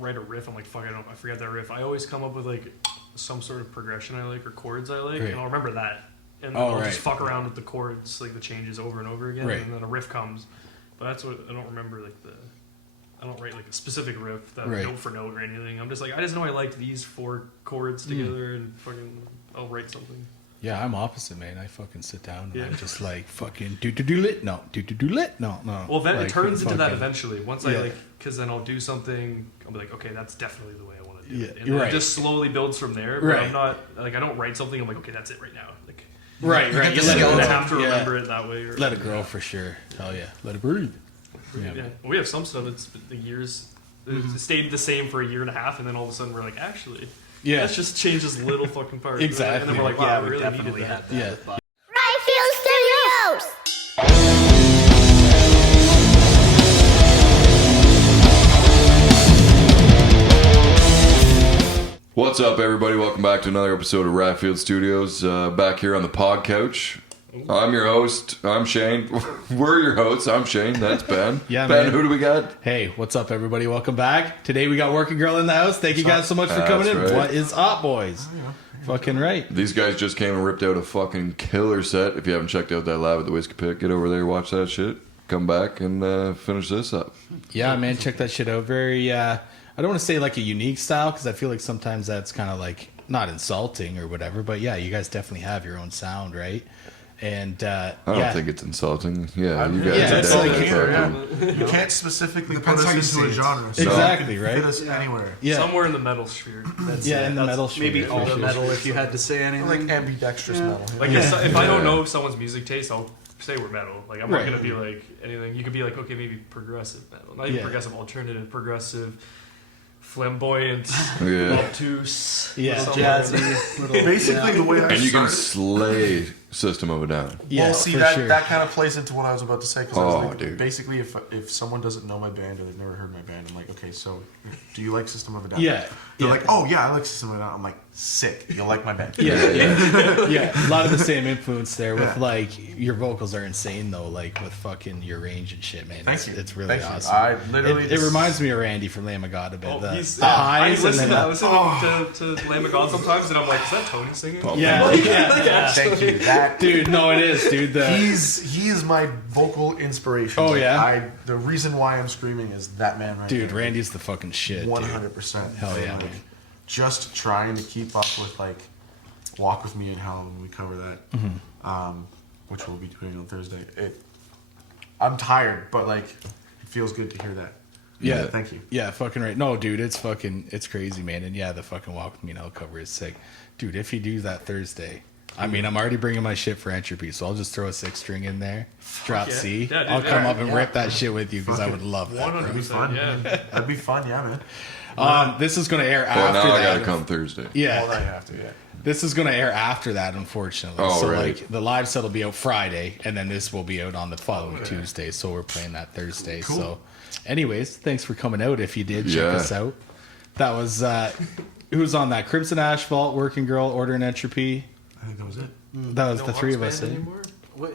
write a riff, I'm like, fuck, I forget that riff. I always come up with like some sort of progression I like or chords I like, and I'll remember that. And then I'll just fuck around with the chords, like the changes over and over again, and then a riff comes. But that's what I don't remember, like I don't write like a specific riff that note for note or anything. I'm just like, I just know I like these 4 chords together and fucking I'll write something. Yeah, I'm opposite, man. I fucking sit down and I just like fucking do-do-do-lit, no. Well, then like, it turns into that eventually. Once I like, because then I'll do something, I'll be like, okay, that's definitely the way I want to do it. And then it just slowly builds from there. But I'm not, like, I don't write something, I'm like, okay, that's it right now. Like, you let it I have to remember it that way. Or, let it grow for sure. Hell yeah. Let it breathe. Yeah. Well, we have some stuff that's the years, it stayed the same for a year and a half, and then all of a sudden we're like, actually, let's just change this little fucking part. Exactly. And then we're like, wow, we really definitely needed that. Yeah. Riffield Studios! What's up, everybody? Welcome back to another episode of Ripppped Studios. Back here on the Podcouch. I'm your host. I'm Shane. We're your hosts. I'm Shane. That's Ben. Yeah, Ben, man. who do we got? Hey, what's up, everybody? Welcome back. Today we got Working Girl in the house. Thank you guys so much for coming in. Right. What is up, boys? Fucking right. These guys just came and ripped out a fucking killer set. If you haven't checked out that live at the Whiskey Pit, get over there, watch that shit. Come back and finish this up. Yeah, man, check that shit out. Very, I don't want to say like a unique style because I feel like sometimes that's kind of like not insulting or whatever. But yeah, you guys definitely have your own sound, right? And I don't think it's insulting. Yeah, you guys are definitely You can't specifically put us into a genre. So exactly, you right? Fit us anywhere. Yeah. Somewhere in the metal sphere. In the metal sphere. Maybe all the metal if you had to say anything. Like ambidextrous metal. Like if I don't know someone's music taste, I'll say we're metal. Like I'm not gonna be like anything. You could be like, okay, maybe progressive metal, not even progressive, alternative, progressive, flamboyant, obtuse, jazzy. Basically, the way I and you can started- slay System of a Down. Yeah, well, see, for that sure. kind of plays into what I was about to say. Because dude. basically, if someone doesn't know my band or they've never heard my band, I'm like, okay, so do you like System of a Down? Yeah. They're like, oh yeah, I like System of a Down. I'm like, sick. You'll like my band. Yeah, a lot of the same influence there with like your vocals are insane though, like with fucking your range and shit, man. Thank you. It's really Thank you. awesome. I literally it reminds me of Randy from Lamb of God a bit. Oh, the he's, highs I and listen, then I listen to Lamb of God sometimes, and I'm like, is that Tony singing? yeah. Thank you. That Dude, no, it is, dude. he is my vocal inspiration. Oh, yeah? The reason why I'm screaming is that man right there. Dude, Randy's the fucking shit. 100%. Hell yeah, Like, man. just trying to keep up with like Walk With Me in Hell when we cover that, which we'll be doing on Thursday. I'm tired, but like it feels good to hear that. Yeah, Thank you. Yeah, fucking right. No, dude, it's crazy, man. And yeah, the fucking Walk With Me Now cover is sick. Dude, if you do that Thursday, I mean, I'm already bringing my shit for Entropy, so I'll just throw a 6-string in there, drop C. Yeah, dude, I'll come up and rip that shit with you because I would love that. 100%. That'd be fun. Yeah. That'd be fun, yeah, man. This is going to air Well, after now that. I gotta come Thursday. Yeah. Well, now you have to, yeah. This is going to air after that, unfortunately. Oh, so, right. like, the live set will be out Friday, and then this will be out on the following Tuesday. So, we're playing that Thursday. Cool. So, anyways, thanks for coming out. If you did, check Yeah. us out. That was, who was on that? Crimson Asphalt, Working Girl, Order and Entropy. I think that was it. That was No the three of Hawks us. band eh? anymore? What?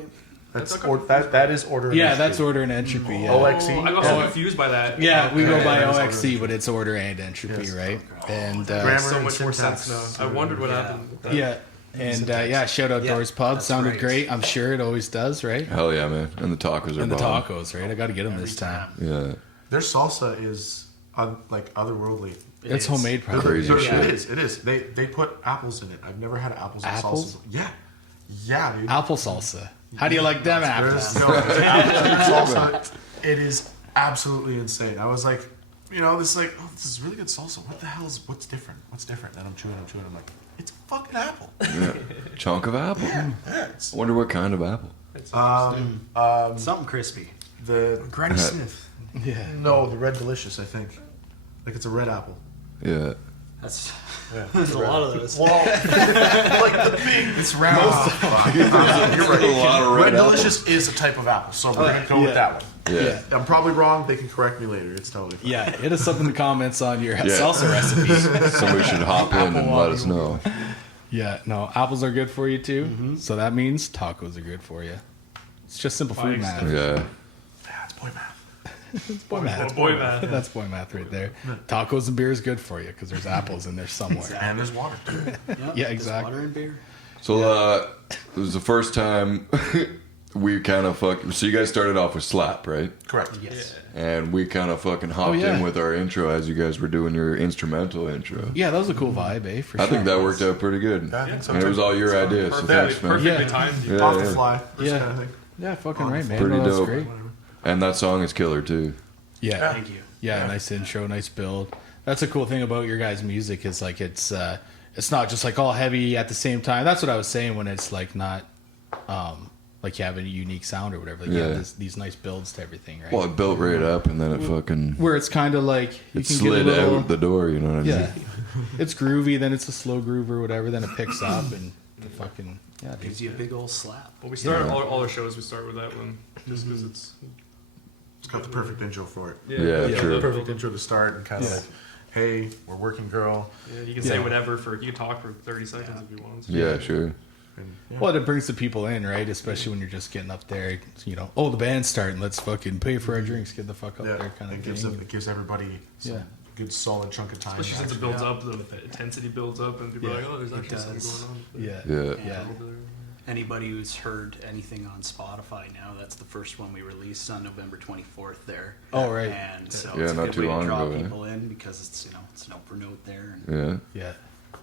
That is Order. Yeah, Entropy. that's Order and Entropy. Yeah. OXE? I got so confused by that. Yeah, we go by Yeah, it's OXC, but it's Order and Entropy, Yes. right? And Grammar So and much more syntax. sense now. I wondered what happened with that. yeah, and shout out Doors Pub. that's Sounded right. great. I'm sure it always does, right? Hell yeah, man. And the tacos are And the bomb. tacos, right? I got to get them this time. Yeah. Their salsa is like otherworldly. It's homemade, probably. Crazy shit. It is. They put apples in it. I've never had apples in Apples? salsa. Yeah, dude. Apple salsa. How do you like them apples? There's apple salsa. It is absolutely insane. I was like, this is like, oh, this is really good salsa. What the hell what's different? What's different? And I'm chewing. I'm like, it's fucking apple. Yeah. Chunk of apple. Yeah, I wonder what kind of apple. Something crispy. The Granny Smith. Yeah. no, the Red Delicious. I think, like it's a red apple. Yeah. That's there's a lot of those. Well, like the big, it's round. You're right. A lot of Red red Delicious is a type of apple, so we're gonna go with that one. Yeah. I'm probably wrong. They can correct me later. It's totally fine. Yeah, hit us up in the comments on your salsa recipes. Somebody should hop in and let us know. Yeah, no, apples are good for you too. So that means tacos are good for you. It's just simple food math. Yeah. Yeah, it's boy math. It's boy math. Boy math. That's boy math right there. Tacos and beer is good for you because there's apples in there somewhere. And there's water. Yeah, exactly. Water and beer. So it was the first time we kind of So you guys started off with slap, right? Correct. Yes. And we kind of fucking hopped yeah. in with our intro as you guys were doing your instrumental intro. Yeah, that was a cool vibe, eh? For I sure. think that worked out pretty good. Yeah, I think so And it too. was all your idea, so thanks, man. Perfectly Yeah. timed. Yeah, Off the yeah. fly. This Yeah. kind of thing. Yeah, fucking right, man. Pretty No, that's dope. great. And that song is killer, too. Yeah. Thank you. Yeah, nice intro, nice build. That's a cool thing about your guys' music is like it's not just like all heavy at the same time. That's what I was saying when it's like not like you have a unique sound or whatever. Like you Yeah. have these nice builds to everything, right? Well, it built right up, and then it fucking... Where it's kind of like you It can slid get a little, out the door, you know what I mean? yeah. It's groovy, then it's a slow groove or whatever, then it picks up and the fucking dude. Gives you a big old slap. Well, we start all our shows. We start with that one just because it's It's got the perfect intro for it. Yeah, true. Perfect intro to start and kind of Yeah. like, hey, we're working girl. Yeah, you can say whatever you can talk for 30 seconds if you want. Yeah, sure. And, yeah. Well, it brings the people in, right? Especially when you're just getting up there, you know. Oh, the band's starting. Let's fucking pay for our drinks. Get the fuck up Yeah, there, kind of it thing. gives everybody some Yeah. good solid chunk of time. Especially since it builds up, the intensity builds up, and people are like, oh, there's actually something does. going on. Yeah. Yeah. Yeah. Anybody who's heard anything on Spotify now, that's the first one we released on November 24th there. Oh, right. And so Yeah, it's a not good too way long to draw ago, eh? people in because it's, it's note for note there. And Yeah. Yeah.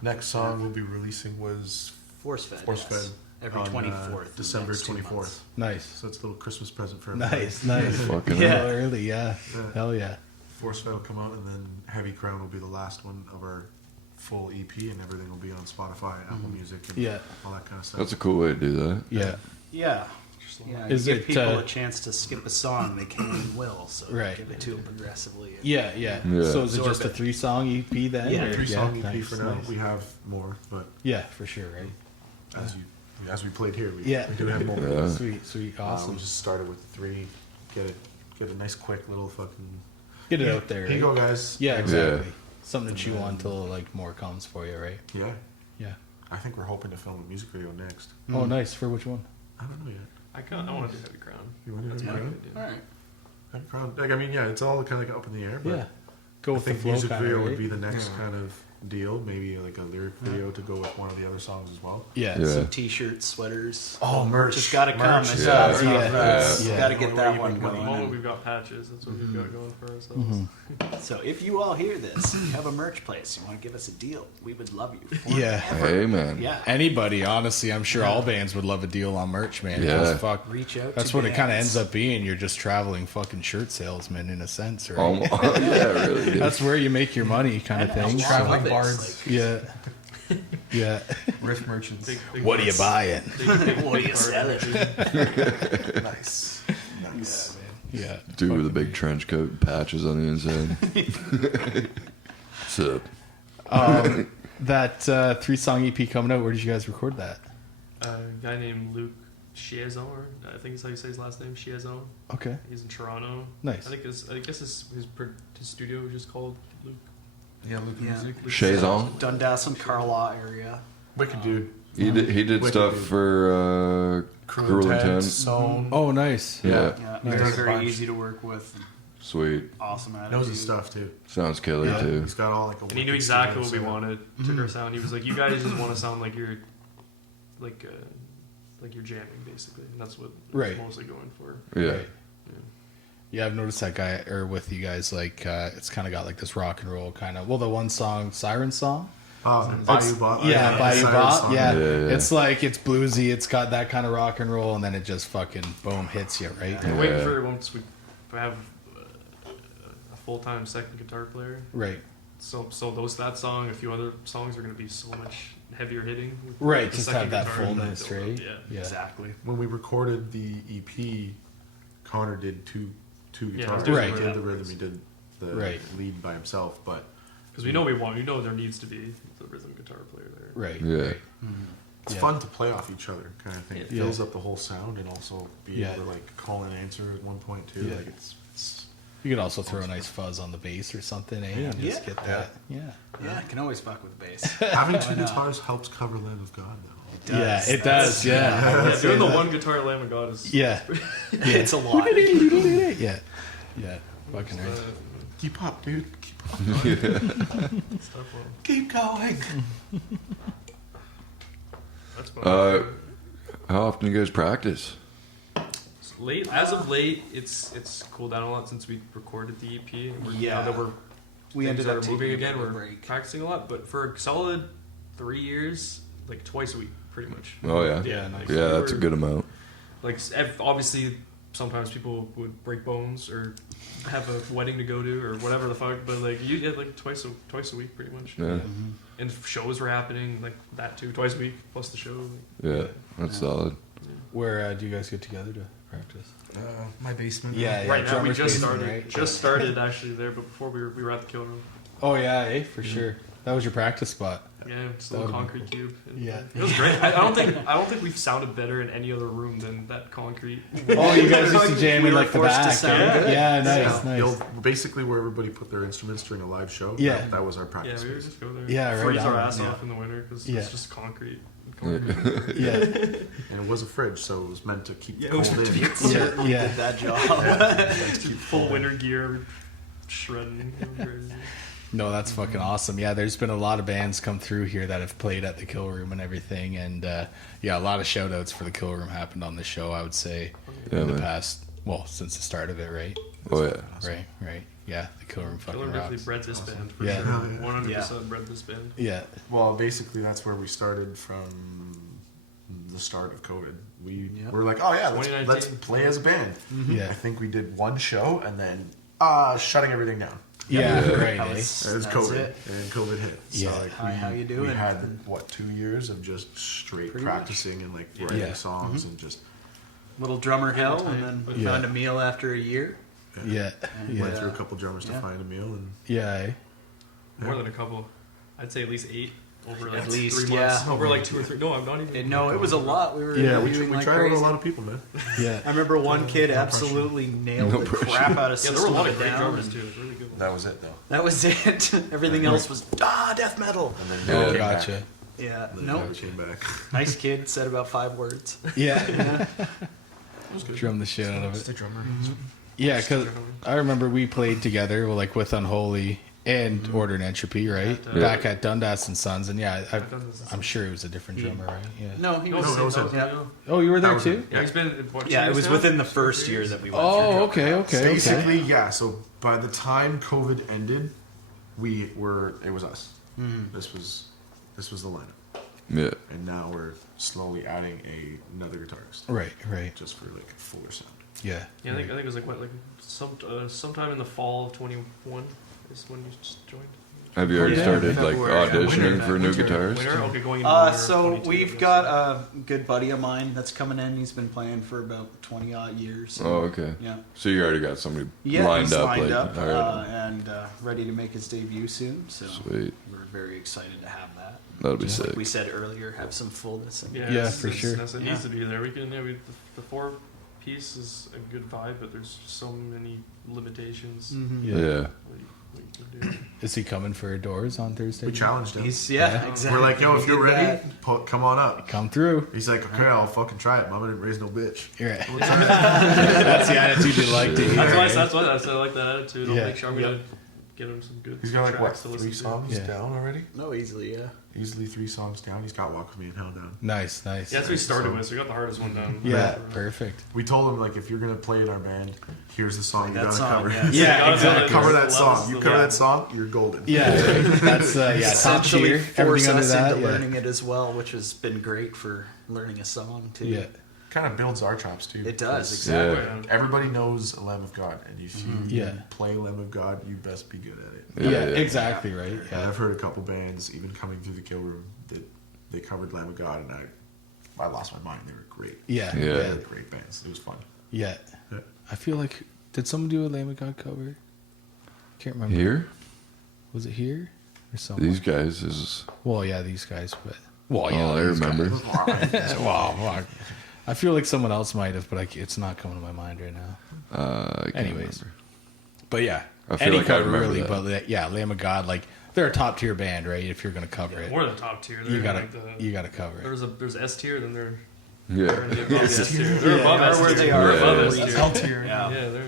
Next song we'll be releasing was Force Fed. Force yes. Fed Every on, 24th. December next 2 24th. months. Nice. So it's a little Christmas present for everybody. Nice. Fucking Yeah, hell. early, yeah. Hell yeah. Force Fed will come out, and then Heavy Crown will be the last one of our full EP, and everything will be on Spotify, Apple Music, and Yeah. all that kind of stuff. That's a cool way to do that. Yeah. Yeah. Yeah, Is you give it, people uh, a chance to skip a song, they can and will, so Right. give it to them progressively. Yeah. Yeah. So is it Absorb just a it. 3-song EP then? Yeah, or- 3-song EP nice, for now. nice. We have more, but Yeah, for sure, right? as we played here, we do have more. Yeah. Sweet, awesome. We just started with the 3. Get a nice, quick little fucking. Get it out there. Here you right? go, guys. Yeah, exactly. Yeah. Something to chew on until like more comes for you, right? Yeah. Yeah. I think we're hoping to film a music video next. Oh, nice. For which one? I don't know yet. I want to do Heavy Crown. You want to do That's Heavy my Crown? idea. All right. Heavy Crown. Like, I mean, yeah, it's all kind of like up in the air. But Yeah. Go I with the think flow music kind video of, would right? be the next kind of deal. Maybe like a lyric video to go with one of the other songs as well. Yeah. Yeah. Some t-shirts, sweaters. Oh, merch. Just gotta come. Merch. It's Yeah. gotta- Yeah. Gotta get that Yeah. one At the moment, going. we've got patches. That's what we've got going for ourselves. Mm-hmm. So if you all hear this, you have a merch place, you want to give us a deal, we would love you. Yeah. Hey, man. Yeah. Anybody, honestly, I'm sure all bands would love a deal on merch, man. Yeah. 'Cause fuck, Reach out that's to what it kind of bands. ends up being. You're just traveling fucking shirt salesman in a sense, right? Almost. Yeah, really. Dude. That's where you make your money, kind of thing. So, Traveling Love it. bards. yeah. Yeah. Riff merchants. What are you buying? What are you selling? Nice. Nice. Yeah. Dude with a big trench coat and patches on the inside. What's up? That 3-song EP coming out, where did you guys record that? A guy named Luke Chiazon, I think is how you say his last name, Chiazon. Okay. He's in Toronto. Nice. I guess his studio is just called Luke. Yeah, Luke Yeah. Music. Shazon? Dundas and Carlaw area. Wicked dude. He did Wicked stuff dude. for Cruel Intent. Sewn. Oh, nice. Yeah. Yeah, Nice. very, very Bunch. easy to work with. Sweet. Awesome attitude. Knows his stuff too. Sounds killer, Yeah. too. He's got all like a. And he knew wicked exactly studio what we setup. wanted. Took our sound. He was like, "You guys just want to sound like you're, like you're jamming, basically." And that's what Right. it's mostly going for. Yeah. Right. Yeah, I've noticed that guy, or with you guys, like, it's kind of got like this rock and roll kind of. Well, the one song, Siren Song. Bayou Bop. Yeah, Bayou Siren Bop. Song. Yeah. Yeah, yeah. It's like, it's bluesy, it's got that kind of rock and roll, and then it just fucking, boom, hits you, right? We're waiting Yeah. for once we have a full-time second guitar player. Right. So that song, a few other songs are going to be so much heavier hitting. Right, The just second have that guitar and fullness, build up, right? Yeah. Exactly. When we recorded the EP, Connor did two Yeah, guitars. Right. He did the rhythm. He did the Right. lead by himself. But Because we know there needs to be the rhythm guitar player there. Right. Yeah. Right. it's Yeah. fun to play off each other, kind of thing. It Yeah. fills up the whole sound, and also be Yeah. able to like call and answer at one point too. Yeah. Like it's You could also throw a nice fuzz on the bass or something, eh? And just Yeah. get that. Yeah. Yeah, I can always fuck with bass. having two Why not? guitars helps cover Lamb of God though. Yeah, it does. Yeah. Yeah, doing the one guitar Lamb of God is. Yeah. It's a lot. Yeah. Yeah. Fucking right. Keep up, dude. Keep up. Stuff will. Keep going. That's about How often do you guys practice? late. As of late, it's cooled down a lot since we recorded the EP. And now that we ended up moving taking again. a We're break. practicing a lot, but for a solid 3 years, like twice a week, pretty much. Oh yeah, Yeah, nice. yeah, that's a good amount. Like obviously, sometimes people would break bones or have a wedding to go to or whatever the fuck. But like you did like twice a week, pretty much. Yeah, And shows were happening like that too, twice a week plus the show. yeah, that's solid. Where do you guys get together to practice? My basement. Yeah, Right now we drummer's just basement, started. right? Just started actually there, but before we were at the kill room. Oh yeah, for sure. That was your practice spot. Yeah, it's a little concrete cube. And Yeah. it was great. I don't think we've sounded better in any other room than that concrete. Oh, you guys used to jam We in were like the forced to back. sound Yeah, good. yeah, nice, Yeah. nice. Basically where everybody put their instruments during a live show. Yeah. That was our Yeah, practice we would space. just go there. Yeah, right Freeze our on. ass Yeah. off in the winter because Yeah. it's just concrete. Yeah, And it was a fridge, so it was meant to keep Yeah, it cold was in. meant to be Certainly Yeah. did that job. Full winter gear, shredding. no, that's fucking awesome. Yeah, there's been a lot of bands come through here that have played at the Kill Room and everything, and yeah, a lot of shout outs for the Kill Room happened on the show, I would say, Yeah, in the man. past, well, since the start of it, right? Oh yeah, Right. Yeah, the Kill Room fucking Killer definitely rocks. bred this band for Yeah. sure. 100% bred this band. Yeah, Well, basically that's where we started from the start of COVID. We were like, oh yeah, let's 2019. play as a band. yeah, I think we did one show and then shutting everything down. yeah, right. That eh? was- It was that's COVID, it. and then COVID hit. Yeah. So like Hi, how you doing? We had 2 years of just straight Pretty practicing and like writing Yeah. songs and just Little drummer hell, and then we Yeah. found a meal after a year. Yeah, And went yeah, through a couple drummers to find a meal and yeah, eh? More than a couple. I'd say at least 8 over like At least, 3 months. yeah. Over like 2 or 3. No, I'm not even. No, it was a lot. We were Yeah, we interviewing like tried out crazy. a lot of people, man. Yeah. I remember one kid absolutely nailed No the pressure. crap out of Yeah, System there were a lot of of a great Down, drummers and too. It was really good. That was it though. That was it. Everything else was death metal. And then Oh, came gotcha. back. Yeah, Then no, never came back. nice kid. Said about 5 words. Yeah. Drum the shit out of Just it. a drummer. Yeah, because I remember we played together, well, like with Unholy and Order and Entropy, right? Yeah. Back at Dundas and Sons, and yeah, Dundas and I'm sure it was a different drummer, right? Yeah. No, he No, was. that was it. Yeah, Oh, you were there That was too? Yeah, he's been. What, 2 yeah, it years was now? within the 2 or first 3 year years? that we went Oh, through. okay, okay. Basically, yeah. So by the time COVID ended, it was us. This was the lineup, yeah. and now we're slowly adding another guitarist Right. just for like a fuller sound. Yeah. Yeah, I think it was like sometime in the fall of 21 is when you just joined. Have you already Yeah, started like February. auditioning Winter, for new winter. guitarists? Winter? Okay, going into winter of So 22, I we've guess. got a good buddy of mine that's coming in. He's been playing for about 20 odd years. Oh, okay. Yeah. So you already got somebody Yeah, lined he's up, lined like, up all right. and ready to make his debut soon. So Sweet. we're very excited to have that. That'll be Just sick. like we said earlier, have some fullness. And Yeah, for sure. It needs to be there. We can. Yeah, the 4-piece is a good vibe, but there's so many limitations. Mhm. Yeah. Yeah. What you can do. Is he coming for Doors on Thursday? We challenged him. He's Yeah. exactly. We're like, yo, if We you're did ready, that. come on up. Come through. He's like, okay, I'll fucking try it. Mama didn't raise no bitch. You're right. That's the attitude you like to hear. That's why I said I like that attitude. I'll Yeah. make sure I'm gonna get him some good. He's got like what, tracks to listen 3 to. songs Yeah. down already? No, easily, yeah. Easily 3 songs down. He's got Walk With Me and Hell down. Nice. Yeah, that's what we started with. So we got the hardest one down. Yeah, Right. perfect. We told him like, if you're gonna play in our band, here's the song you That gotta song, cover. yeah. Yeah, gotta exactly. Cover that Levels song. You of- cover yeah. that song, you're golden. Yeah, that's top Essentially tier. force Everything under us that. into Yeah. learning it as well, which has been great for learning a song too. Yeah. Kind of builds our chops too. It does, Because exactly. Yeah. Everybody knows Lamb of God, and if you Yeah. play Lamb of God, you best be good at it. Yeah, Yeah. exactly right. And Yeah. I've heard a couple bands, even coming through the Kill Room, that they covered Lamb of God, and I lost my mind. They were great. Yeah. Yeah. They Yeah. were great bands. It was fun. Yeah. Yeah. I feel like did someone do a Lamb of God cover? Can't remember. Here, Was it here or somewhere? these guys is. Well, yeah, these guys, but well, yeah, Oh, I these remember. guys. Well, I feel like someone else might have, but it's not coming to my mind right now. I can't Anyways. remember. But yeah, I feel any like I cover remember really. that. But yeah, Lamb of God, like they're a top tier band, right? If you're gonna cover it, More than top tier. They're you gotta like you gotta cover it. there's S tier, then they're Yeah. above S tier. They're above They are S where tier. they They're are. above Yeah. S tier. L tier. Yeah, Yeah. they're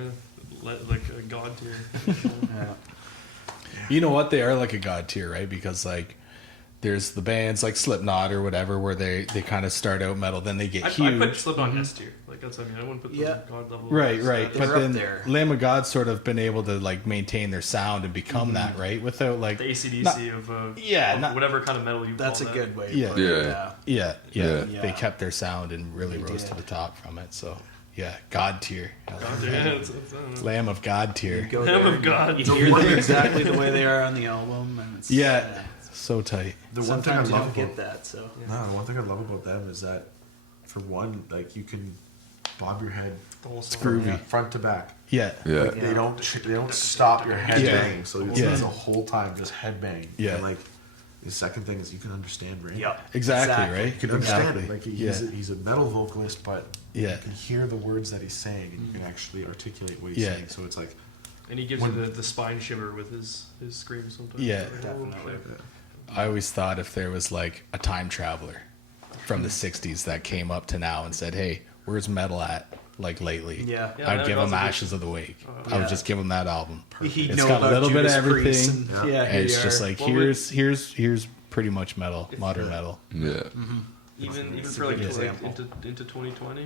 like a god tier. Yeah. You know what? They are like a god tier, right? Because like there's the bands like Slipknot or whatever where they kind of start out metal, then they get huge. I put Slipknot S tier. Like that's what I mean. I wouldn't put the god level. Right. They're But up then there. Lamb of God's sort of been able to like maintain their sound and become that, right? Without like The AC/DC not- of whatever kind of metal you That's a call good way. Yeah. To put it, Yeah. Yeah. Yeah. They kept their sound and really rose to did. the top from it. So yeah, God tier. God tier. Yeah, it's, Lamb of God tier. Go Lamb there, of God. You hear them exactly the way they are on the album, and it's, Yeah, so tight. The one thing I sometimes you love don't about get that. So no, the one thing I love about them is that, for one, like you can bob your head The whole song. Groovy. front to back. Yeah. Yeah. Like, they don't stop your head Yeah. banging, so it's Yeah. the whole time just head banging. Yeah. And like the second thing is you can understand Ray. Yep. Exactly, right? You can understand Exactly. it. Like yeah. he's a metal vocalist, but Yeah. you can hear the words that he's saying, and you can actually articulate what he's Yeah. saying. So it's like, And he gives you the spine shiver with his screams sometimes. Yeah. Like, oh, Definitely. shit. I always thought if there was like a time traveler from the 60s that came up to now and said, hey, where's metal at like lately? Yeah. Yeah, I'd that- give that's him a good- Ashes of the Wake. I Yeah. would just give him that album. he'd It's know got a about little bit of Judas Priest everything. and- yeah, And here it's you just are. like Well, here's pretty much metal, modern metal. Yeah. Even It's for a like, good like example. into 2020,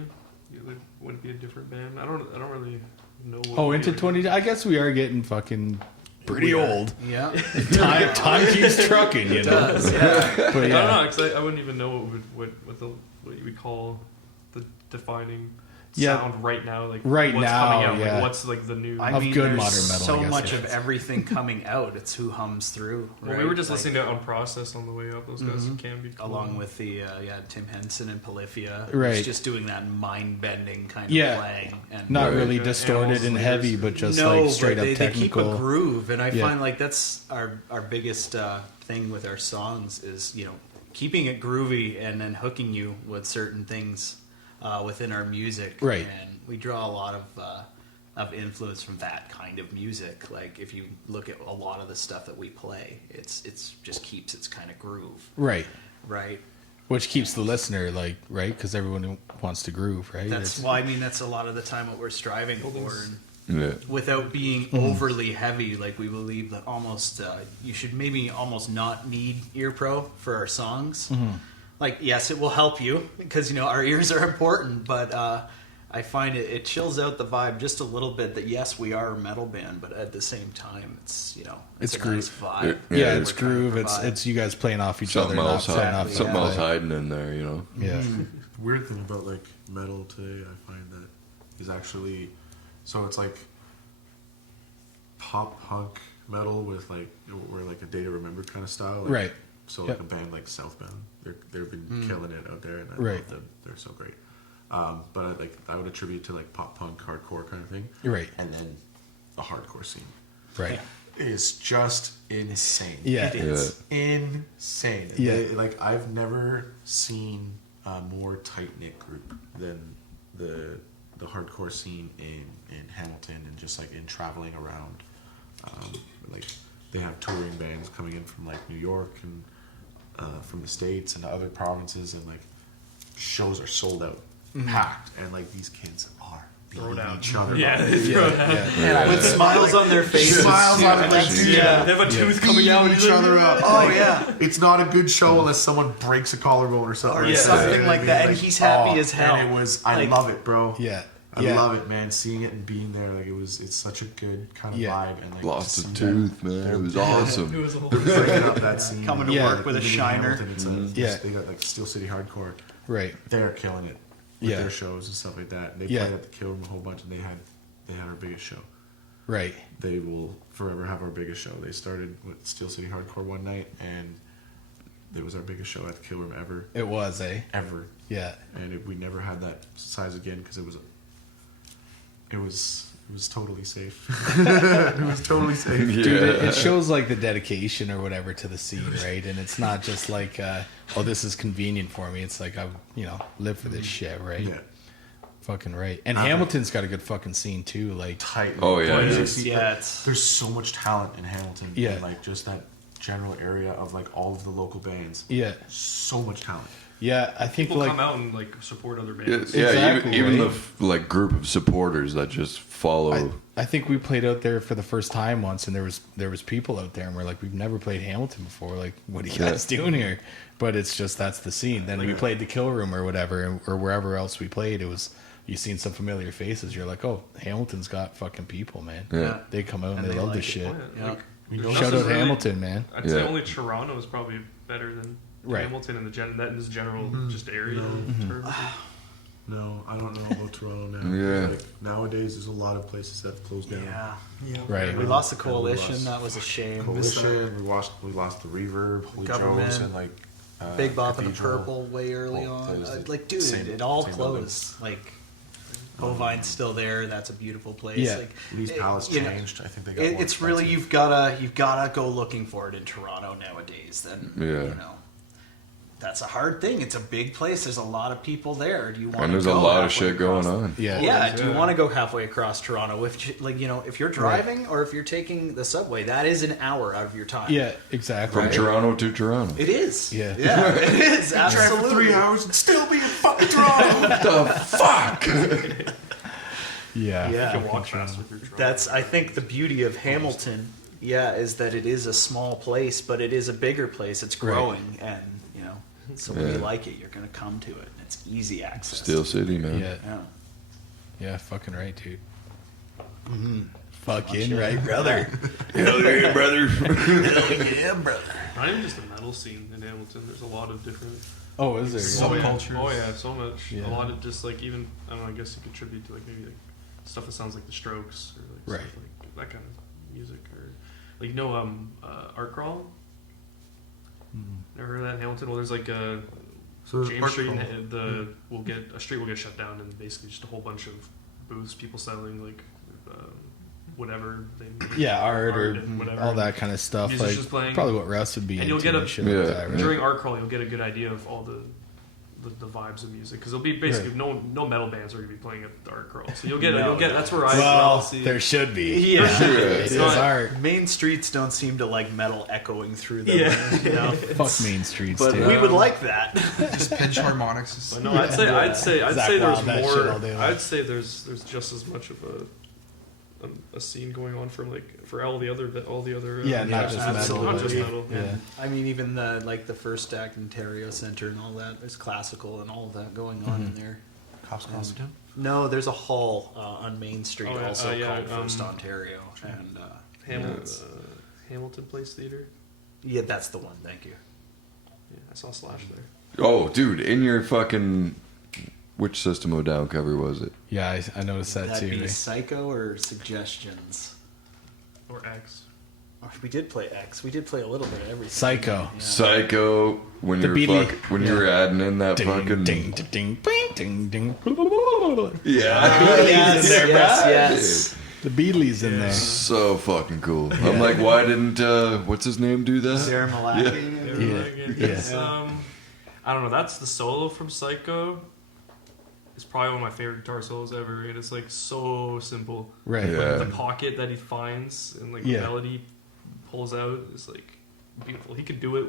it would be a different band. I don't really know. What Oh, would into be like- 20. I guess we are getting fucking pretty old. Yeah. Time keeps trucking, you know. Does, yeah. But I don't yeah, know, 'cause I wouldn't even know what you would call the defining Yeah. sound right now. Like Right what's now, coming out, yeah. like what's like the new. I Of mean, good there's modern metal, I so guess, much yeah. of everything coming out. It's who hums through. well, right? we were just Like, listening to Unprocessed on the way up. Those guys can be cool. along with the Tim Henson and Polyphia. Right. It's just doing that mind bending kind Yeah. of playing. And not Right. really Yeah, distorted animals and and heavy, ears. but just no, like straight but up they keep a technical. groove, and I Yeah. find like that's our biggest thing with our songs is keeping it groovy and then hooking you with certain things within our music. Right. And we draw a lot of influence from that kind of music. Like if you look at a lot of the stuff that we play, it's just keeps its kind of groove, Right. right? Which keeps the listener like, right? Because everyone wants to groove, right? That's It's- why that's a lot of the time what we're striving for. And Yeah. without being overly heavy, like we believe that almost you should maybe almost not need ear pro for our songs. Like yes, it will help you because our ears are important, but I find it chills out the vibe just a little bit. That yes, we are a metal band, but at the same time, it's It's a groove. nice vibe. yeah, that it's we're trying to groove. It's provide. you guys playing off each Something other, else, not playing off something each else other. hiding in there, Yeah. weird thing about like metal today, I find that is actually, so it's like pop punk metal with like or like a Day to Remember kind of style, like, Right. So like Yep. a band like Southbound, they've been killing it out there, and I Right. love them. They're so great. But I would attribute to like pop punk, hardcore kind of thing. Right. And then the hardcore scene Right. is just insane. Yeah. It is. Insane. Yeah. Like I've never seen a more tight knit group than the hardcore scene in Hamilton, and just like in traveling around. Like they have touring bands coming in from like New York and from the States and other provinces, and like shows are sold out, packed, and like these kids are Throw beating down. each other Yeah, up. they throw down. And I With was smiles on their faces. Smiles on their faces. Yeah. They have a tooth coming beating out. each other up. Oh yeah. It's not a good show unless someone breaks a collarbone or something. Or like that. something You know what like I that, mean? and he's happy as hell. And it was. I Like- love it, bro. Yeah. I Yeah. love it, man. Seeing it and being there, like it's such a good kind of Yeah. vibe. And like Lost to a see tooth, them- man. It was It awesome. was a whole breaking up that scene. Coming to Yeah. work with a Even in shiner. Hamilton, it's Yeah. they got like Steel City Hardcore. Right. They're killing it with Yeah. their shows and stuff like that. And they Yeah. played at the Kill Room a whole bunch, and they had our biggest show. Right. They will forever have our biggest show. They started with Steel City Hardcore one night, and it was our biggest show at the Kill Room ever. It was, eh? Ever. Yeah. And we never had that size again because it was totally safe. It was totally safe. Dude, it shows like the dedication or whatever to the scene, right? And it's not just like, oh, this is convenient for me. It's like I, live for this shit, right? Yeah. Fucking right. And Hamilton's got a good fucking scene too. Like, Tight. Oh, yeah, Like, yeah. see, Yeah, like, there's so much talent in Hamilton. Yeah. And, like just that general area of like all of the local bands. Yeah. So much talent. Yeah, I think People like come out and like support other bands. Yeah, Exactly, even right? the like group of supporters that just follow. I think we played out there for the first time once, and there was people out there, and we're like, we've never played Hamilton before. Like, what are you guys doing here? But it's just that's the scene. Then we played the Kill Room or whatever, or wherever else we played. It was you seen some familiar faces. You're like, oh, Hamilton's got fucking people, man. Yeah. They come out and they love this shit. Oh, yeah. Yeah. Like, We there's know- Shout nothing out Hamilton, man. I'd say Yeah. only Toronto is probably better than Right. Hamilton in this general just area terms. No, I don't know about Toronto now. Yeah. Like nowadays, there's a lot of places that have closed down. Yeah. Right. We lost the And we coalition. lost That was a shame. Missed that. Coalition. We lost the Reverb, Holy Government. Joe's, and like Big Bop and the Cathedral. Purple way early Well, on. that was the Like, dude, same- it all same building. closed. Like, Bovine's still there. That's a beautiful place. Yeah. Like, Lee's Palace you know, changed. I think they got more it's really expensive. you've gotta go looking for it in Toronto nowadays. Then Yeah. you know, that's a hard thing. It's a big place. There's a lot of people there. Do you want? And there's a lot of shit going on. Yeah. Yeah. Do you Yeah. want to go halfway across Toronto? If you're driving or if you're taking the subway, that is an hour out of your time. Yeah, exactly. From Toronto to Toronto. It is. Yeah. Yeah. It is. Drive for Absolutely. 3 hours and still be in fucking Toronto. What the fuck? Yeah. Yeah. You can walk faster through Toronto. That's I think the beauty of Hamilton, is that it is a small place, but it is a bigger place. It's growing, and so when you Yeah. like it, you're gonna come to it. And it's easy access. Steel City, man. Yeah. Yeah. Yeah, fucking right, dude. Mm-hmm. Fucking right, brother. Hell yeah, brother. Yeah, brother. Not even just the metal scene in Hamilton. There's a lot of different Oh, is there? Subcultures. Oh yeah, so much. Yeah. A lot of just like even I don't know. I guess you contribute to like maybe like stuff that sounds like the Strokes or like Right. stuff like that kind of music or like Art Crawl. Never heard of that in Hamilton? Well, there's like a So James Art Street. Crawl. A street will get shut down and basically just a whole bunch of booths, people selling like whatever they make, Yeah, art or and whatever. all that kind of stuff. Musicians Like playing. probably what Russ would be And you'll into get a- and shit Yeah. like that, right? During Art Crawl, you'll get a good idea of all the vibes of music because there'll be basically Right. no metal bands are going to be playing at the Art Crawl. So you'll get No, that's where I'll Well, see. there should be. Yeah. It is not- art. Main streets don't seem to like metal echoing through them. Yeah. You know? Fuck Main Streets, But dude. we would like that. Just pinch harmonics. But no, I'd say Zach there's Wild, that shit all more. day long. I'd say there's just as much of a scene going on for all the other Yeah, not just metal, not but- just metal. Yeah. I mean, even the first act Ontario Center and all that. There's classical and all of that going on in there. Cops Costume. No, there's a hall on Main Street Oh, yeah, also yeah, called First Ontario, and Hamilton Place Theater. yeah, that's the one. Thank you. Yeah, I saw Slash there. Oh, dude, in your fucking. Which System of a Down cover was it? Yeah, I noticed that That'd too. be eh? Psycho or Suggestions. Or X. Oh, we did play X. We did play a little bit of everything. Psycho. Yeah. Psycho. When The you Beatles- when you were adding in that Ding, fucking. ding, ding, ding, ding, ding. Yeah. Yes, in there, bro. yes. The Beatles in there. So fucking cool. I'm like, why didn't what's his name do that? Sarah Malaki. Yeah. It's, I don't know. That's the solo from Psycho. It's probably one of my favorite guitar solos ever. And it's like so simple. Right. Yeah. The pocket that he finds and like Yeah. the melody pulls out is like beautiful. He could do it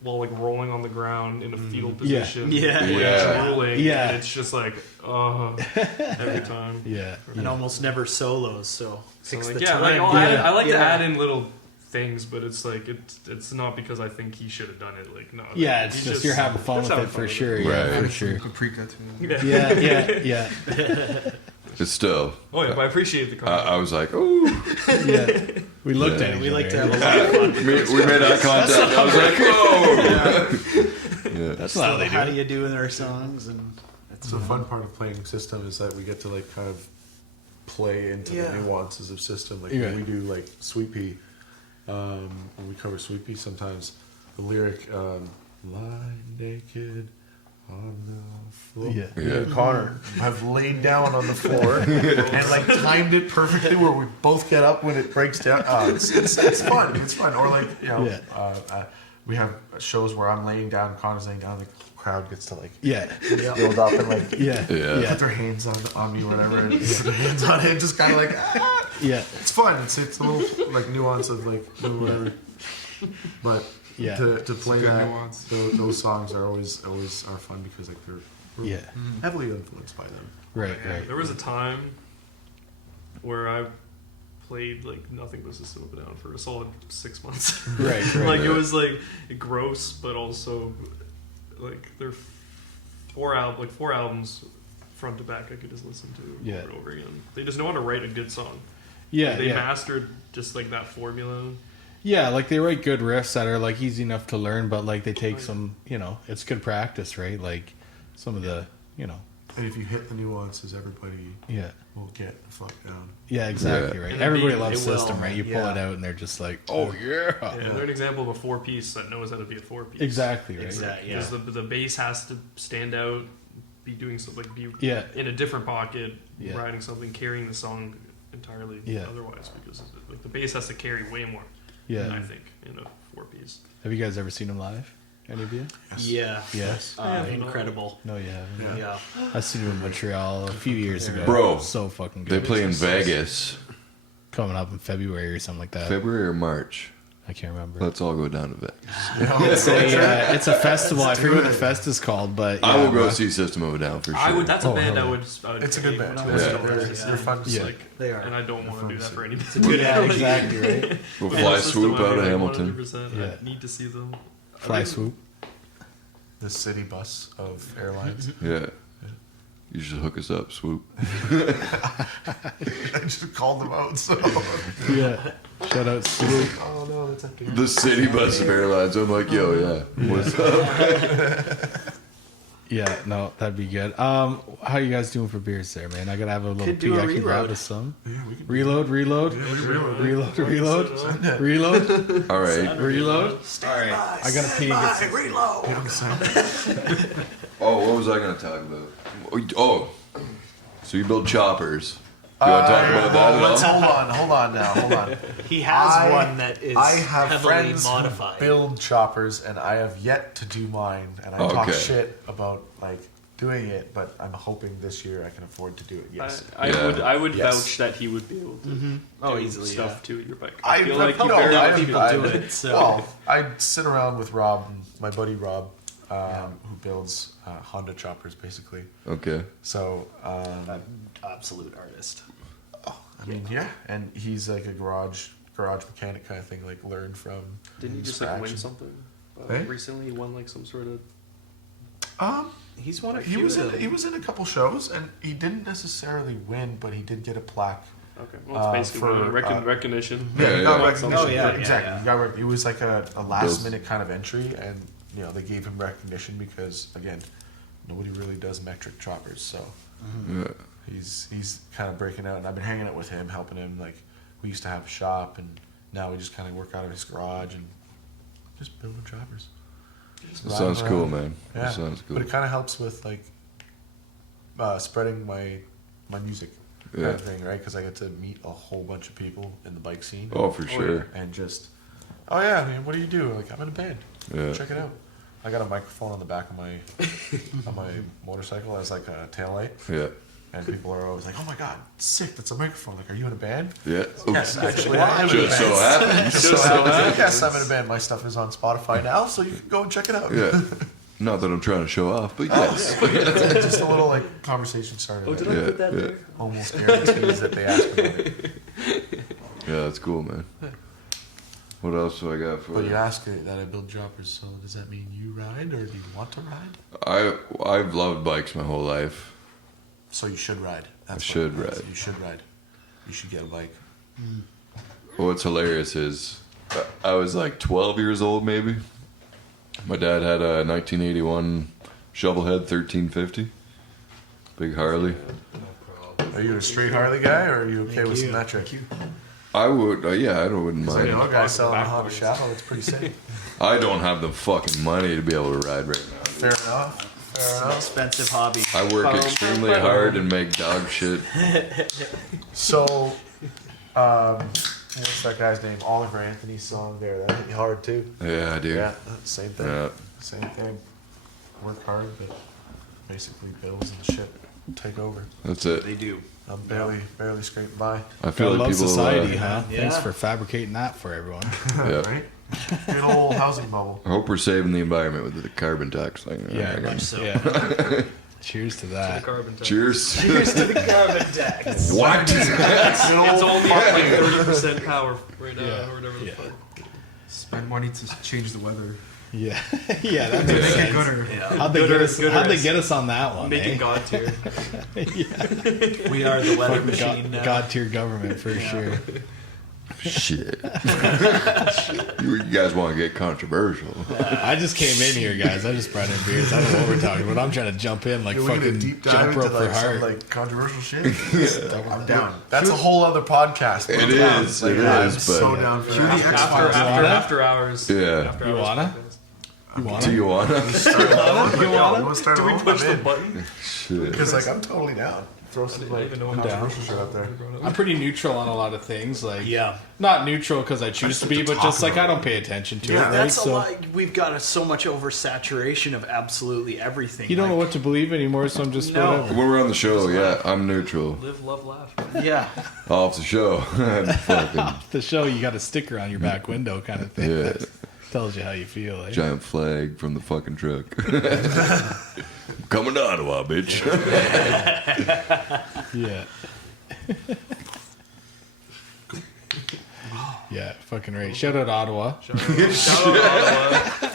while like rolling on the ground in a fetal position. Yeah. Yeah. Drooling. Yeah. And it's just like, every time. Yeah. And almost never solos, so So takes like, the yeah, time. like I like to Yeah. add in little things, but it's like it's not because I think he should have done it. Like no, Yeah, it's he's just you're having fun just with having it fun for with sure. it. Yeah, Right. for sure. Paprika too. Yeah. Yeah. But still, Oh yeah, but I appreciate the comment. I was like, oh. Yeah. We looked Yeah. at it. We like to have a lot of fun. We made eye contact. I was like, oh. Yeah. That's not how they do How do it. you do in our songs? And it's So the fun part of playing System is that we get to like kind of play into Yeah. the nuances of System. Like Yeah. when we do like Sweet Pea, when we cover Sweet Pea, sometimes the lyric "Lie naked on the floor." Yeah. Me and Connor have laid down on the floor and like timed it perfectly where we both get up when it breaks down. It's fun. It's fun. Or like Yeah. we have shows where I'm laying down, Connor's laying down, the crowd gets to like Yeah. build up and like Yeah. Yeah. put their hands on me or whatever, and put their hands on him, just kind of like, ah. Yeah. It's fun. It's a little like nuance of like whatever. But Yeah. to play good that, nuance. those songs are always are fun because like we're Yeah. heavily influenced by them. Right. Right. There was a time where I played like nothing but System of a Down for a solid 6 months. Right. Right. Like it was like gross, but also like they're four albums front to back I could just listen to Yeah. over and over again. They just know how to write a good song. Yeah. They Yeah. mastered just like that formula. Yeah, like they write good riffs that are like easy enough to learn, but like they take some, it's good practice, right? Like some of the, And if you hit the nuances, everybody yeah. will get the fuck down. Yeah, exactly, Yeah. right. And Everybody they loves will, System, right? You pull yeah. it out and they're just like, oh yeah. Yeah, they're an example of a 4-piece that knows how to be a 4-piece. Exactly, right? Exactly. Yeah. Because the bass has to stand out, be doing something, be Yeah. in a different pocket, Yeah. writing something, carrying the song entirely Yeah. otherwise. Because like the bass has to carry way more. Yeah. I think in a 4-piece. Have you guys ever seen them live? Any of you? Yeah. Yes. Incredible. No, you haven't. Yeah. I seen them in Montreal a few years ago. Bro, So fucking They good. play in Vegas, Coming up in February or something like that. February or March. I can't remember. Let's all go down to Vegas. It's a festival. I forget what the fest is called, but I will yeah, go bro. see System of a Down for sure. I would. That's a Oh, band hell I yeah. would. It's a good take band. when I Yeah. was Yeah. younger. They're fun to Yeah. see. Like, They are. and I don't want to do that for anybody. It's a good, yeah, exactly, right? We'll And fly it's just swoop the out of way, like, Hamilton. 100%. Yeah. I need to see them. Fly swoop. The city bus of airlines. Yeah. You should hook us up, swoop. I just called them out. So. Yeah. Shout out swoop. Oh no, that's empty. The city bus of airlines. I'm like, yo, yeah. What's up? Yeah, no, that'd be good. How you guys doing for beers there, man? I gotta have a little Could pee. do a I can grab reload. us some. Yeah, we can. Reload. Reload. Reload. Reload. All right. Reload. All right. I gotta pee. And get Oh, what was I going to talk about? Oh, so you build choppers. You want to talk about that at all? Hold on now, hold on. He has one that is I have heavily friends modified. who build choppers, and I have yet to do mine. And I talk Okay. shit about like doing it, but I'm hoping this year I can afford to do it. Yes, Yeah. I would Yes. vouch that he would be able to Oh, do easily, stuff yeah. to your bike. I feel like he no, very I- people I- do it, so- Well, I sit around with Rob, my buddy Rob, who builds Honda choppers, basically. Okay. So, Absolute artist. I mean, yeah, and he's like a garage mechanic kind of thing, like learned from. Didn't you just like win something Eh? recently? He won like some sort of. He's one of He was in a couple shows, and he didn't necessarily win, but he did get a plaque. Okay, well, it's basically for, recognition. Yeah, he got yeah. recognition. Oh, yeah, exactly. yeah. He got it was like a Those- last minute kind of entry, and they gave him recognition because again, nobody really does metric choppers, so Yeah. he's kind of breaking out. And I've been hanging out with him, helping him. Like we used to have a shop, and now we just kind of work out of his garage and just building choppers. Just That ride sounds around. cool, man. Yeah, That sounds cool. but it kind of helps with like spreading my music kind Yeah. of thing, right? Because I get to meet a whole bunch of people in the bike scene. Oh, for sure. And just, oh yeah, I mean, what do you do? Like, I'm in a band. Yeah. Check it out. I got a microphone on the back of my on my motorcycle as like a taillight, Yeah. and people are always like, "Oh my god, sick! That's a microphone. Like, are you in a band?" Yeah. Yes, actually, I'm in a Just so band. happens. Just so happens. Yes, I'm in a band. My stuff is on Spotify now, so you can go and check it out. Yeah. Not that I'm trying to show off, but yes. Just a little like conversation starter. Oh, that did I Yeah, put that yeah. there? almost guarantees that they ask about it. Yeah, that's cool, man. What else do I got for But you? you ask it that I build choppers, so does that mean you ride or do you want to ride? I've loved bikes my whole life. So you should ride. That's I should what it is. ride. You should ride. You should get a bike. What's hilarious is I was like 12 years old, maybe. My dad had a 1981 Shovelhead 1350. Big Harley. Are you a straight Harley guy or are you okay with some metric? I would, yeah, I wouldn't I mind. know a guy selling a back Honda boys. Shadow. It's pretty sick. I don't have the fucking money to be able to ride right now. Fair enough. Fair enough. Expensive hobby. I work extremely hard and make dog shit. So, what's that guy's name? Oliver Anthony's song there. That hit you hard too. Yeah, dude. Yeah, same thing. Yeah. Same thing. Work hard, but basically bills and shit take over. That's it. They do. I'm barely scraping by. I feel Gotta like love people. society, huh? Yeah. Thanks for fabricating that for everyone. Yeah. Right? Good old housing bubble. I hope we're saving the environment with the carbon tax thing. Yeah, much so. Yeah. Cheers to The that. carbon tax. Cheers. Cheers to the carbon tax. What? It's only at like 30% power right now, Yeah. or whatever the Yeah. fuck. Spend money to change the weather. Yeah, yeah, that To makes make it sense. gooder. Yeah. How'd they Gooder- get us? gooder How'd they is- get us on that one? Making eh? God tier. We are the weather machine now. God tier government for sure. Shit. You guys want to get controversial? I just came in here, guys. I just brought in beers. I don't know what we're talking about. I'm trying to jump in like We're gonna fucking deep dive jump into rope for like some heart. like controversial shit. I'm down. That's a whole other podcast. It I'm down. is, Like, it I'm is, so but- down for Cue the that. X-Files. After hours. Yeah. After You hours wanna? podcast. You want Do you want to? You wanna? You want to start Do we off? push I'm the in. button? Shit. Because like I'm totally down. Throw some didn't like even know what controversial shit up there. I'm pretty neutral on a lot of things. Like, Yeah. not neutral because I choose to be, but just like I don't pay attention to it. Yeah. Right? That's a So lot. We've got so much oversaturation of absolutely everything. you don't know Like, what to believe anymore, so I'm just No. whatever. When we're on the show, yeah, I'm neutral. Live, love, laugh. Yeah. Off the show, I'm fucking The show, you got a sticker on your back window, kind of thing. Yeah. That tells you how you feel. Eh? giant flag from the fucking truck. Coming to Ottawa, bitch. Yeah. Yeah, fucking right. Shout out Ottawa. Shout out Ottawa.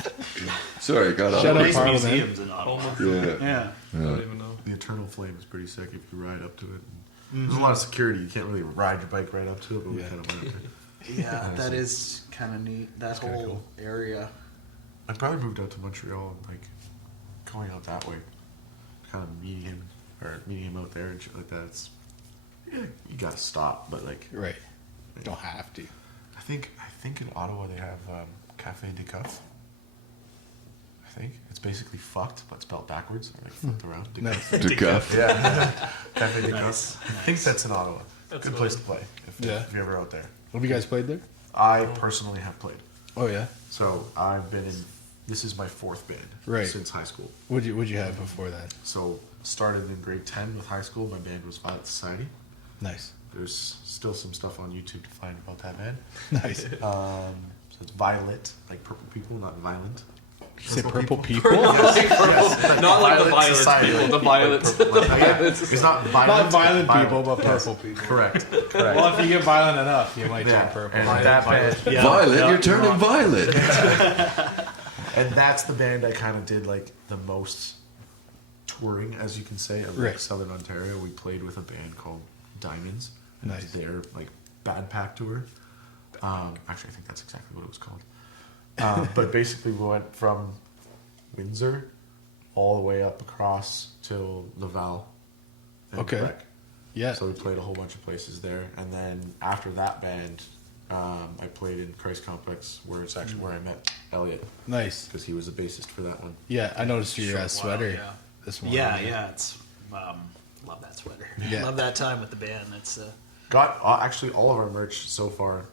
Sorry, got Shout out Nice Parliament. museums in Ottawa. Home of- Yeah. Yeah. I don't even know. The Eternal Flame is pretty sick if you ride up to it. There's a lot of security. You can't really ride your bike right up to it, but we Yeah. kind of went up there. Yeah, that is kind of neat. That kinda whole cool. area. I probably moved out to Montreal and like going out that way, kind of meeting him out there and shit like that. It's yeah, you gotta stop, but like Right. Don't have to. I think in Ottawa they have Café de Cuff. I think it's basically fucked, but spelled backwards, or like flipped around. De Nice. Cuff. To cuff. Yeah, Café de Nice. Cuff. I think that's in Ottawa. That's Good place to play if you're ever out there. Have you guys played there? I personally have played, Oh yeah. so I've been in. This is my fourth band Right. since high school. What'd you have before that? So started in grade 10 with high school. My band was Violet Society. Nice. There's still some stuff on YouTube to find about that band. Nice. So it's Violet, like purple people, not violent. You say purple people? Yes. Not like the Violet violent Society, people, like the violets. purple- like, yeah, it's not violent. Not violent it's people, but Yes. purple people. Correct. Correct. Well, if you get violent enough, you might Yeah, turn purple. and that band, Yeah. Violet, you're turning violet. and that's the band I kind of did like the most touring, as you can say, of like Right. Southern Ontario. We played with a band called Diamonds. It was Nice. their like Bad Pack tour. Actually, I think that's exactly what it was called. But basically, we went from Windsor all the way up across till Laval. And Okay. Quebec. Yeah. So we played a whole bunch of places there, and then after that band, I played in Christ Complex, where it's actually where I met Elliot, Nice. because he was a bassist for that one. Yeah, I noticed your Wow, sweater yeah. this morning. Yeah. It's love that sweater. Yeah. Love that time with the band. That's Got actually all of our merch so far,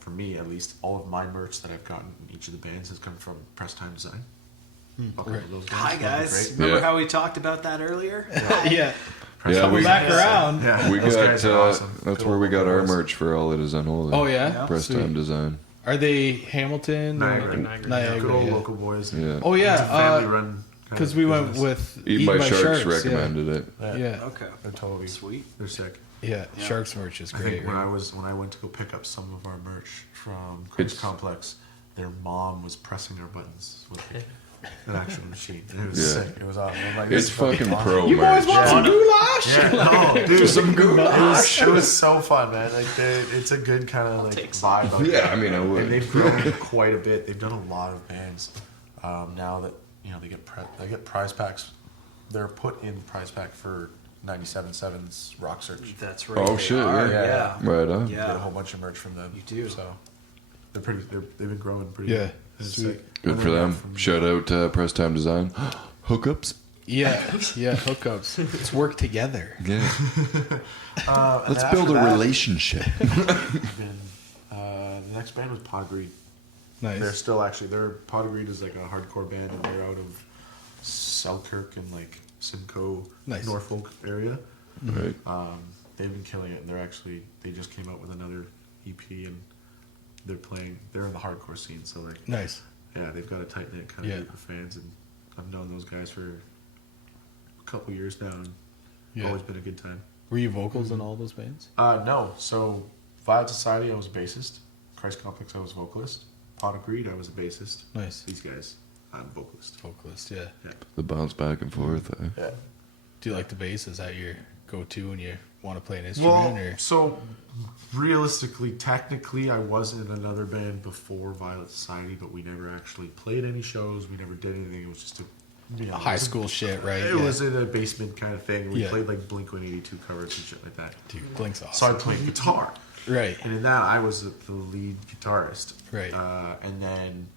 for me at least, all of my merch that I've gotten in each of the bands has come from Press Time Design. A couple right. of those bands hi have been guys. great. Remember Yeah. how we talked about that earlier? Yeah. Yeah, Coming we back around. Yeah, we those got guys are awesome. that's Good where we old got our boys. merch for All It Is Unholy. Oh yeah. Press Sweet. Time Design. Are they Hamilton? Niagara. Or? Niagara. Niagara. Good old yeah. local boys. Yeah. Oh It's a yeah. family run. Because we went with Eat My Sharks yeah. recommended it. Yeah. Okay. They're totally Sweet. They're sick. Yeah. Yeah. Sharks merch is I great. think when right? I went to go pick up some of our merch from Christ It's- Complex, their mom was pressing our buttons with an actual machine. And it was Yeah. sick. It was awesome. I'm like, It's this is fucking awesome. pro You merch. boys want some goulash? Yeah, no, dude, Some goulash. It was so fun, man. Like it's a good kind of like take some. vibe. Out Yeah, there. I mean, I would. And they've grown quite a bit. They've done a lot of bands now that they get prize packs. They're put in prize pack for 97.7's Rock Search. That's right. Oh, they shit, are, yeah. Yeah. Right on. You get a Yeah. whole bunch of merch from them. You do. So they've been growing pretty. Yeah, good. It's sweet. sick. Good And for then them. from- Shout out to Press Time Design. Hookups. Yeah. Yeah. Hookups. Let's work together. Yeah. and Let's then build after a that, relationship. the next band was Podgreed. Nice. They're still actually Podgreed is like a hardcore band, and they're out of Selkirk and like Simcoe, Nice. Norfolk area. Mm-hmm. Right. They've been killing it, and they just came out with another EP, and I think they're going to be They're in the hardcore scene, so like Nice. yeah, they've got a tight knit kind of Yeah. group of fans, and I've known those guys for a couple years now, and Yeah. always been a good time. Were you vocals in all those bands? No, so Violet Society, I was a bassist. Christ Complex, I was vocalist. Pot of Greed, I was a bassist. Nice. These guys, I'm a vocalist. Vocalist, yeah. The bounce back and forth. Yeah. Do you like the bass? Is that your go-to when you want to play an instrument? Well, Or? so realistically, technically, I was in another band before Violet Society, but we never actually played any shows. We never did anything. It was just High school shit, right? It was in a basement kind of thing. We Yeah. played like Blink-182 covers and shit like that. Dude, Blink's So I awesome. played guitar. Right. And in that, I was the lead guitarist. Right. And then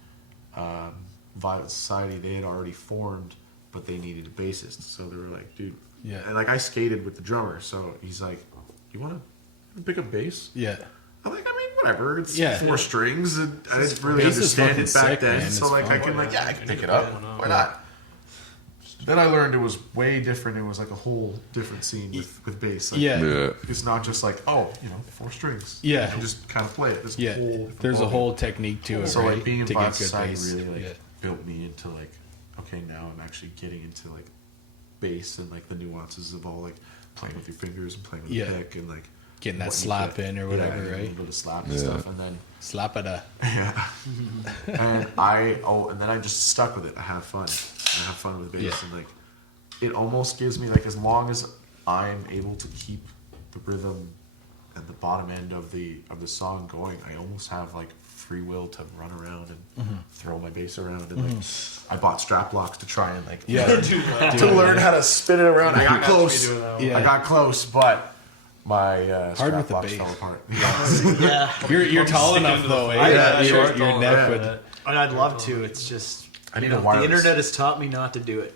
Violet Society, they had already formed, but they needed a bassist. So they were like, dude. Yeah. And like I skated with the drummer. So he's like, you want to pick up bass? Yeah. I'm like, I mean, whatever. It's Yeah. 4 strings. And I didn't really Bass is understand it fucking back sick, then. man. So It's like, fun. I can like, yeah, I can pick it up. Why not? Then I learned it was way different. It was like a whole different scene with bass. Like, Yeah. Yeah. It's not just like, oh, 4 strings. Yeah. You just kind of play it. There's Yeah. a whole different There's a ballgame. whole technique to it, So right? like being in to Violet get good Society bass. really like Yeah. built me into like, okay, now I'm actually getting into like bass and like the nuances of all like playing with your fingers and playing with Yeah. the pick and like Getting that what you slap pick. in or Yeah, whatever, and a right? little bit of slap and Yeah. stuff, and then Slap it a. yeah, and then I just stuck with it. I have fun. I have fun with bass, Yeah. and like it almost gives me like, as long as I'm able to keep the rhythm and the bottom end of the song going, I almost have like free will to run around and throw my bass around, and like I bought strap locks to try and like Yeah. to learn how to spin it around. I got close. Yeah. I got close, but my Hard strap with the locks bass. fell apart. Yeah, You're tall enough though, eh? Yeah, your sure. your neck would. and I'd love to. It's just I need the a wireless. internet has taught me not to do it.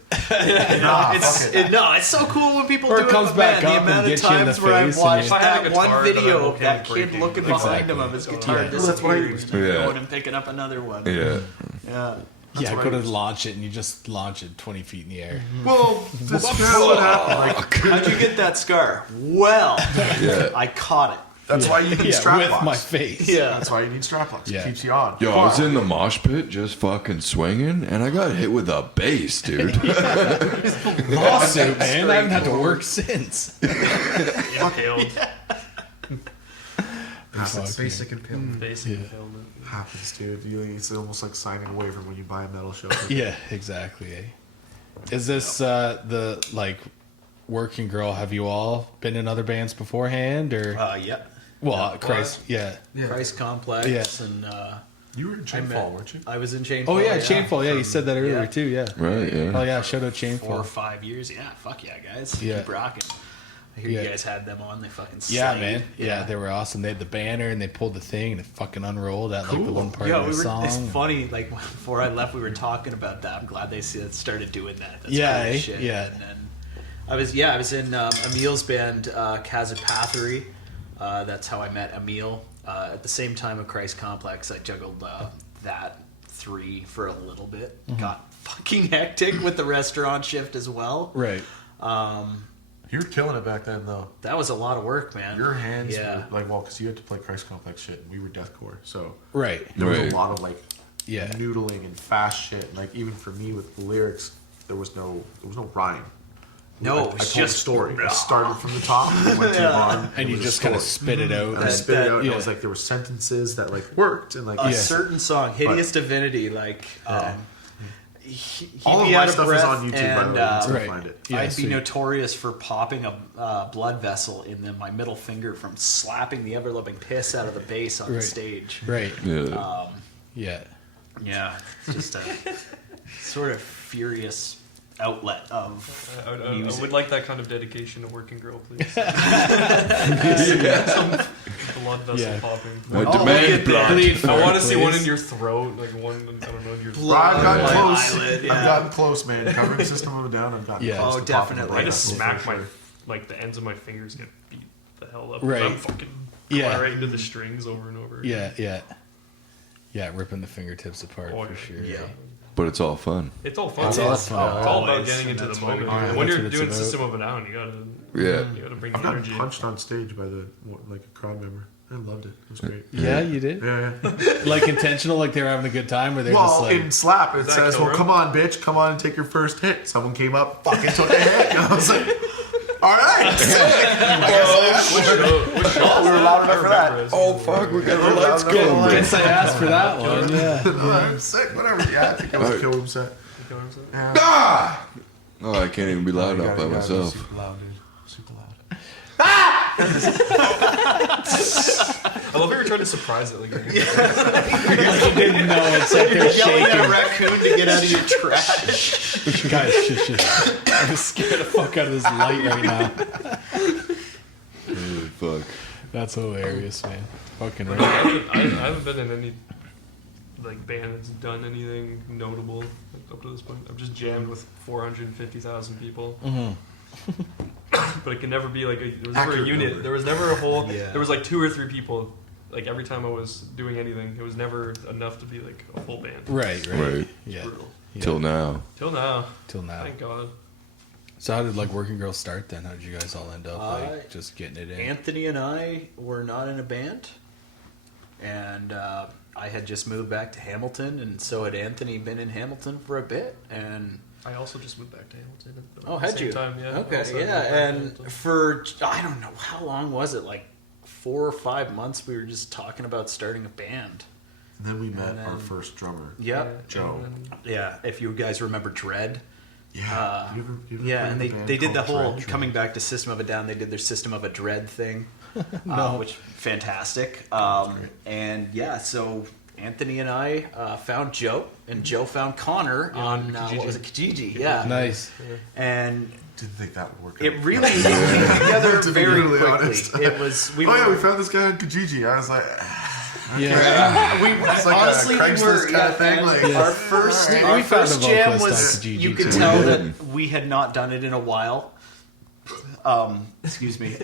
Nah, fuck it. It's so cool when people Or do it comes but back man, up the amount and of gets you in the times where I've face and watched you- If I had a that one guitar that video I'm of okay that with kid breaking, looking exactly. behind him of his guitar Yeah. That's what I disappearing, used and to- going Yeah. and picking up another one. Yeah. Yeah. Yeah, what go I to used. launch it and you just launch it 20 feet in the air. Well, this is what happened. Like, How'd you get that scar? Well, Yeah. I caught it. that's why you need Yeah, strap with locks. my face. Yeah. That's why you need strap locks. Yeah. It keeps you on. Yo, I was in the mosh pit just fucking swinging, and I got hit with a bass, dude. Lawsuit, man. I haven't had to work since. Impaled. Happens, Basic impalement. Basic Yeah. impalement. happens, dude. It's almost like signing away from when you buy a metal show. Yeah, exactly. Eh? Is this the like working girl? Have you all been in other bands beforehand, or Yep. well, Christ, yeah, Yeah. Price Complex Yeah. and You were in Chainfall, weren't you? I was in Chainfall. oh yeah, Chainfall, yeah, you said that earlier yeah. too, yeah. Right, yeah. Oh yeah, shout out 4 or Chainfall. 5 years. Yeah, fuck yeah, guys. Yeah. Keep rocking. I hear Yeah. you guys had them on. They fucking Yeah, slayed. man. Yeah, they were awesome. They had the banner and they pulled the thing and it fucking unrolled at like the one part Yeah, of we the were. song. It's funny. Like before I left, we were talking about that. I'm glad they started doing that. That's Yeah, cool as eh? shit. Yeah. And then I was in Emil's band, Kazapathery. That's how I met Emil. At the same time of Christ Complex, I juggled that 3 for a little bit. Mm-hmm. Got fucking hectic with the restaurant shift as well. Right. You were killing it back then, though. That was a lot of work, man. Your hands, Yeah. were, like, well, because you had to play Christ Complex shit, and we were deathcore, so Right. there was Right. a lot of like Yeah. noodling and fast shit. And, like even for me with the lyrics, there was no rhyme. No, I it was told just a story. I started from the top and went to the bottom, And you it was a just kind of story. spit it out. And I spit it out, and yeah. it was like there were sentences that like worked, and like A Yeah. certain song, Hideous Divinity, like he'd all of be my out of stuff breath, is on YouTube. By the and way, you can still Right. find it. Yeah, I'd be sweet. notorious for popping a blood vessel in my middle finger from slapping the ever-loving piss out of the bass on the Right. stage. Right. Yeah. Yeah. Yeah, it's just a sort of furious outlet of I music. would like that kind of dedication to Working Girl, please. Blood vessel Yeah. popping. I demand blood. Bleed for I want it, to see one please. in your throat, like one, I don't know, in your I've gotten my close. eyelid, yeah. I've gotten close, man. Covering System of a Down. I've gotten Yeah. close. Oh, to popping definitely. the I just blood smack vessel my, for sure. like the ends of my fingers get beat the hell up. Right. I'm fucking Yeah. right into the strings over and over. Yeah, yeah. Yeah, ripping the fingertips apart Oh, for yeah. sure. Yeah. But it's all fun. It's all fun. It's all fun. It's all about Always, getting and into the that's what moment. we do. When That's you're what it's doing about. System of a Down, you Yeah. gotta bring I've the gotten energy. punched on stage by like a crowd member. I loved it. It was great. Yeah, you did. Yeah. Like intentional, like they were having a good time, or they're just Well, like. in Slap, it says, well, come on, bitch. Come on and take your first hit. Someone came up, fucking took a hit. And I was like, all right. We were loud enough for that. Oh fuck, we got the lights going. Guess I asked for that one. Yeah. I'm sick, whatever. Yeah, I think it was a kill room set. Ah! Oh, I can't even be loud enough by myself. Super loud, dude. Super loud. I love how you're trying to surprise it. Like, You didn't know it's like they're Yelling at a shaking. raccoon to get out of your trash. Guys, shush. I'm just scared the fuck out of this light right now. Oh, fuck. That's hilarious, man. Fucking right. I haven't been in any like band that's done anything notable up to this point. I've just jammed with 450,000 people. But it can never be like there was never a unit. Number. There was never a whole. Yeah. There was like 2 or 3 people. Like every time I was doing anything, it was never enough to be like a full band. Right. Right. Yeah. Brutal. Till now. Till now. Thank Thank God. So how did like Working Girls start then? How did you guys all end up like just getting it in? Anthony and I were not in a band, and I had just moved back to Hamilton, and so had Anthony been in Hamilton for a bit, and I also just moved back to Hamilton. At the had same you? Time, yeah. Okay, Also moved yeah, back to and Hamilton. for I don't know how long was it, like 4 or 5 months, we were just talking about starting a band. And then we met And then- our first drummer. Yep. Joe. And then- Yeah, if you guys remember Dread. Yeah. You ever Yeah, play and in a band they did the called whole Dread? coming back to System of a Down. They did their System of a Dread thing, No. which fantastic. And yeah, so Anthony and I found Joe, and Joe found Connor on what was it, Kijiji? Yeah, Nice. and Didn't think that would work. it out. really came together To be very really quickly. honest. It was we Oh yeah, were. we found this guy on Kijiji. I was like, Yeah. We It's like a honestly we Craigslist were kinda thing, and like- our first We our found first a jam vocalist was on Kijiji you could too. tell We that did. we had not done it in a while. Excuse me,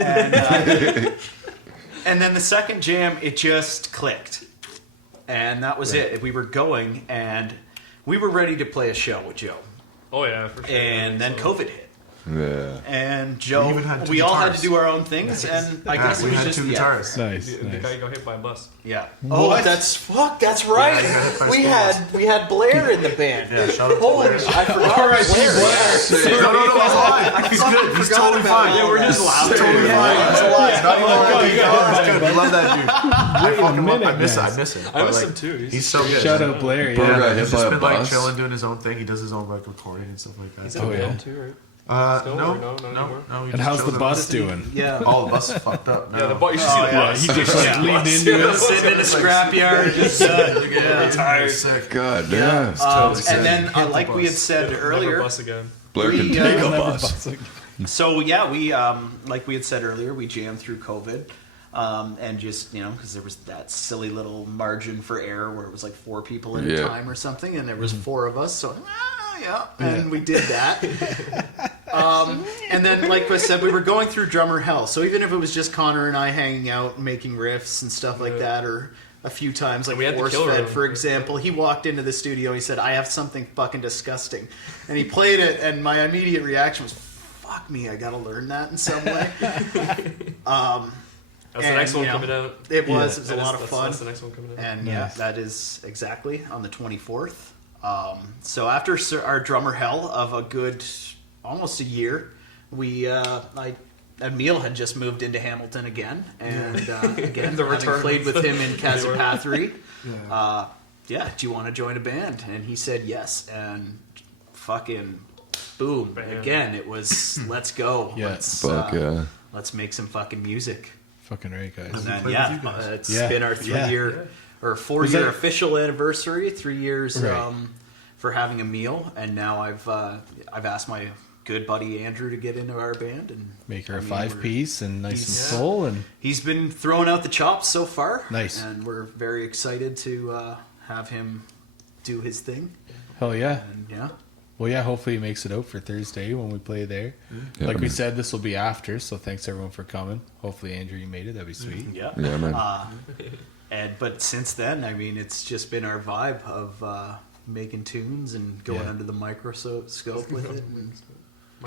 and then the second jam it just clicked, and that was it. We were going, and we were ready to play a show with Joe, Oh yeah, for sure. and then So- COVID hit. Yeah. And Joe, We even had two we all had guitars. to do our own things, and I guess we it was had just 2 yeah. guitars. Nice. The guy got hit by a bus. Yeah. What? Oh, that's right. Yeah, you got hit by a we school had Blair in the band. Yeah, shout out to Holy, Blair. I forgot Blair. No, it's fine. He's good. He's totally fine. Yeah, we're just loud. Totally fine. He's alive. Not even worried. He's good. We love that dude. I fucking love. I miss him. I But, miss like, him too. He's so good. Shout out Blair. Bro Yeah. got hit He's by just a been like bus. chilling, doing his own thing. He does his own like recording and stuff like that. He's Oh, in the yeah. band too, right? No, Still, or no, no, not anymore? no. he And just how's the chills bus at doing? Yeah. Oh, the bus is fucked up. Yeah, the No. bus. You see the Yeah, bus. he just like leaned into it. Sitting in the scrapyard, just Tired. Sick. God damn. and then, like we had said Never earlier, bus again. Blair can we, take a Never bus. bus. so yeah, we like we had said earlier, we jammed through COVID, and just because there was that silly little margin for error where it was like 4 people at a Yeah. time or something, and there was 4 of us, so and we did that. And then, like I said, we were going through drummer hell. So even if it was just Connor and I hanging out and making riffs and stuff like that, or a few times, like We had the Force killer Fed, room. for example, he walked into the studio. He said, "I have something fucking disgusting," and he played it. And my immediate reaction was, "Fuck me, I gotta learn that in some way." That's the next one coming out. It was. It was That a is- lot of that's- fun. That's the next one coming out. And Nice. yeah, that is exactly on the 24th. So after our drummer hell of a good almost a year, Emil had just moved into Hamilton again, and again, The having return. played with him in Kazapathri. Yeah. Do you want to join a band? And he said yes, and fucking boom! Bam. Again, it was let's go. Yeah. Let's Fuck yeah. let's make some fucking music. Fucking right, guys. And then, play with you guys? it's Yeah. been our Yeah. 3-year or Was 4-year that- official anniversary. 3 years Right. for having a meal, and now I've asked my good buddy Andrew to get into our band and Make her I a mean, 5-piece and nice and he's- full and He's been throwing out the chops so far. Nice. and we're very excited to have him do his thing. hell yeah. And yeah, Well, yeah, hopefully he makes it out for Thursday when we play there. Yeah, Like we man. said, this will be after, so thanks everyone for coming. Hopefully, Andrew, you made it. That'd be sweet. yeah. Yeah, man. But since then, I mean, it's just been our vibe of making tunes and going Yeah. under the microscope with it. And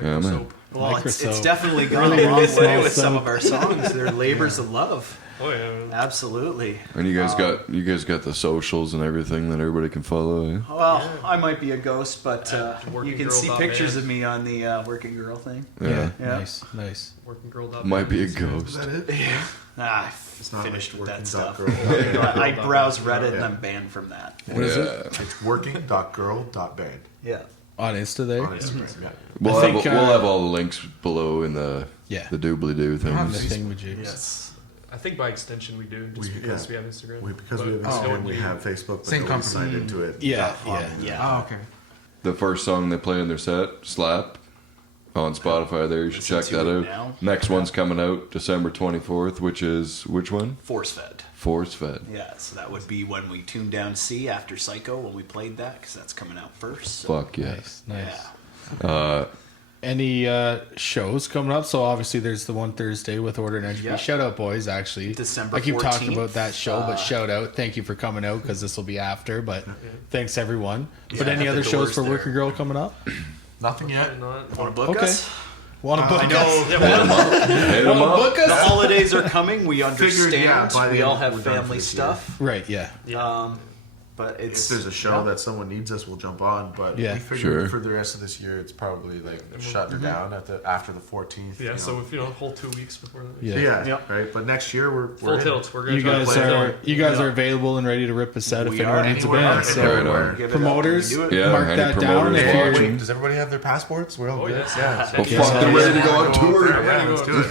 Yeah, man. Microsoap. Well, it's Microsoft. definitely gone Really a long small way with some soap. of our songs. They're labors of love. Oh yeah. Absolutely. And you guys got the socials and everything that everybody can follow. Eh? Well, I might be a ghost, but Working you can Girl see dot pictures band. of me on the Working Girl thing. Yeah. Yeah. Nice. Working girl. Might be a Is ghost. that it? I It's not finished like with that working stuff. girl. I browse Reddit and Yeah. I'm banned from that. What is it? It's working.girl.band Yeah. On Insta there? on Instagram. Yeah. We'll, I have, think, we'll have all the links below in the Yeah. the doobly-doo The things. thingamajiggies. Yes. I think by extension we do, just We- because yeah. we have Instagram. Because But we have no Instagram, one we knew. have Facebook, but Same no company. signed into it. Yeah, Hobbies. Yeah. Oh, okay. The first song they play in their set, Slap, on Spotify there. You should Listen check to that it out. now. Next one's coming out December 24th, which is which one? Force fed. Force Fed. Yeah, so that would be when we tuned down C after Psycho when we played that because that's coming out first. So, Fuck yeah. Nice. yeah. Any shows coming up? So obviously there's the one Thursday with Order and Entropy. Yeah. Shout out, boys, actually. December I keep talking 14th, about that show, but shout out. Thank you for coming out because this will be after, but thanks everyone. But Yeah, any the other shows doors for there. Working Girl coming up? Nothing yet. Probably not. Want to book Okay. us? Want to book I know us? that Hit 'em up. Book the us? holidays are coming. We understand. yeah, by the we end, all have we're done for family this year. stuff. Right, yeah. But it's If there's a show that someone needs us, we'll jump on. But Yeah. we figured Sure. for the rest of this year, it's probably like shutting her down after the 14th. Yeah, you know. so if a whole 2 weeks before that. Yeah. yeah, Yep. right. But next year we're Full in. tilt. We're gonna You try to guys play are it. are available and ready to rip us out if We anyone are needs a Anywhere, band. So Right everywhere. on. Give it up. promoters, We do it. Yeah, mark any that down promoters if you're watching. Does everybody have their passports? We're all Oh, good. yes. Yeah. Oh, Yeah. fuck, they're ready to go on tour. Yeah, let's do it.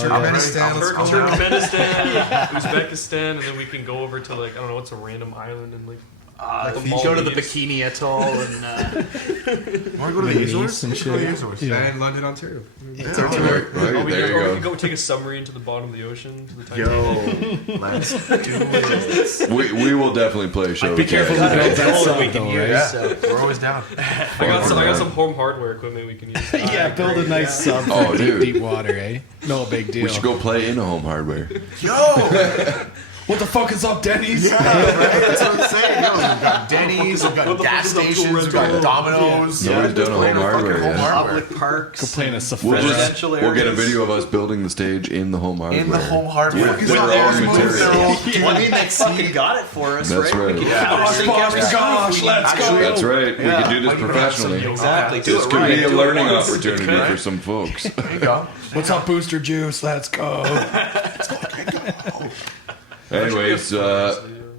Turkmenistan, let's go. Turkmenistan, Uzbekistan, and then we can go over to I don't know, what's a random island in You go to the Bikini Atoll and Want to go to the Azores? and We should go to the shit. Azores. Yeah. And London, Ontario. Yeah. Right, Or we there can, or we you can go. go take a submarine to the bottom of the ocean to the Titanic. Yo, let's do it. We will definitely play a show. Be with careful you who guys. builds that we song, can though, use. right? Yeah, we're always down. I got some home hardware equipment we can use. Yeah, build a nice sub for Oh, dude. deep water, eh? No big deal. We should go play in a home hardware. Yo, What the fuck is up, Denny's? right? That's what I'm saying. Yo, we've got Denny's, we've got gas stations, we've got Domino's. Nobody's done a home Fucking hardware yet. public parks. Go play in a We'll safari. Residential we'll get a areas. video of us building the stage in the home hardware. In the home hardware. With our own material. Well, I mean, they fucking got it for us, That's right? right. We can Yeah. have it Gosh, every gosh, let's go. That's right. We can do this Like, professionally. Exactly. Do This it could right. be a Do it learning once. opportunity Right. for some folks. There you go. What's up, Booster Juice? Let's go. Anyways,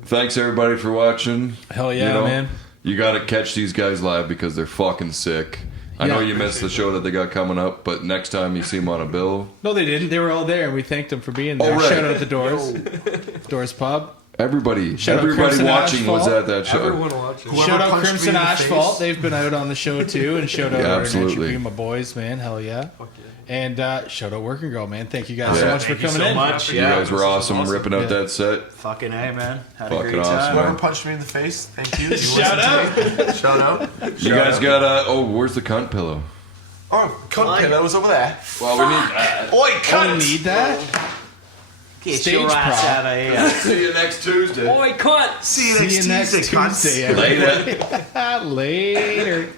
thanks everybody for watching. Hell yeah, man. You gotta catch these guys live because they're fucking sick. I know Yeah. you missed the show that they got coming up, but next time you see them on a bill, No, they didn't. They were all there, and we thanked them for being there. Oh, right. Shout out the Doors. Doors Pub. everybody Shout out watching Crimson was Asphalt. at that show. Everyone watching. Whoever Shout out punched me Crimson in the Asphalt. face. They've been out on the show too, and shout out Yeah, Order and absolutely. Entropy, my boys, man. Hell yeah. Fuck yeah. And shout out Working Girl, man. Thank you guys so Yeah. much for Thank you coming so in. much. You Yeah. guys were awesome, ripping out Yeah. that set. Fucking A, man. Had a Fucking great awesome, time. man. Whoever punched me in the face, thank you. You Shout listened to me. Shout out. You guys got where's the cunt pillow? Oh, cunt pillows over there. Well, we need. Oi, Oh, cunt! need that? Get Stage your ass prop. out of here. See you next Tuesday. Boy, cunt! See you See you next Tuesday, cunts. Tuesday. Later. everybody. Later.